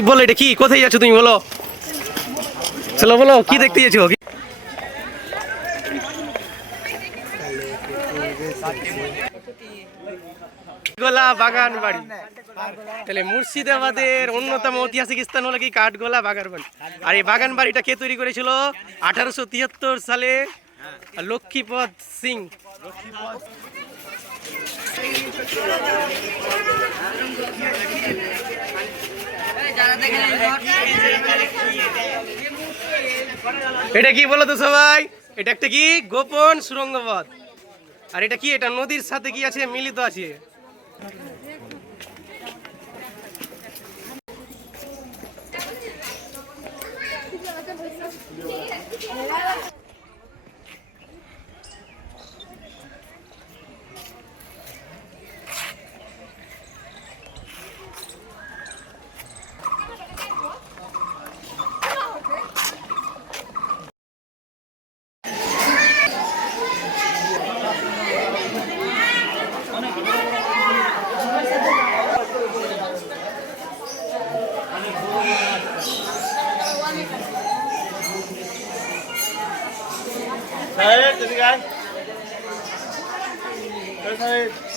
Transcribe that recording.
আরিফ বলো এটা কি, কোথায় যাচ্ছ তুমি, বলো চলো বলো কি দেখতে যাচ্ছ? কাঠগোলা বাগান বাড়ি। তাহলে মুর্শিদাবাদের অন্যতম ঐতিহাসিক স্থান হলো কি কাঠগোলা বাগান বাড়ি। আর এই বাগান বাড়িটা কে তৈরি করেছিল? 1873 সালে লক্ষ্মীপদ সিং। এটা কি বলো তো সবাই? এটা একটা কি গোপন সুড়ঙ্গ পথ। আর এটা কি, এটা নদীর সাথে কি আছে, মিলিত আছে। Đấy, từ cái. Đấy,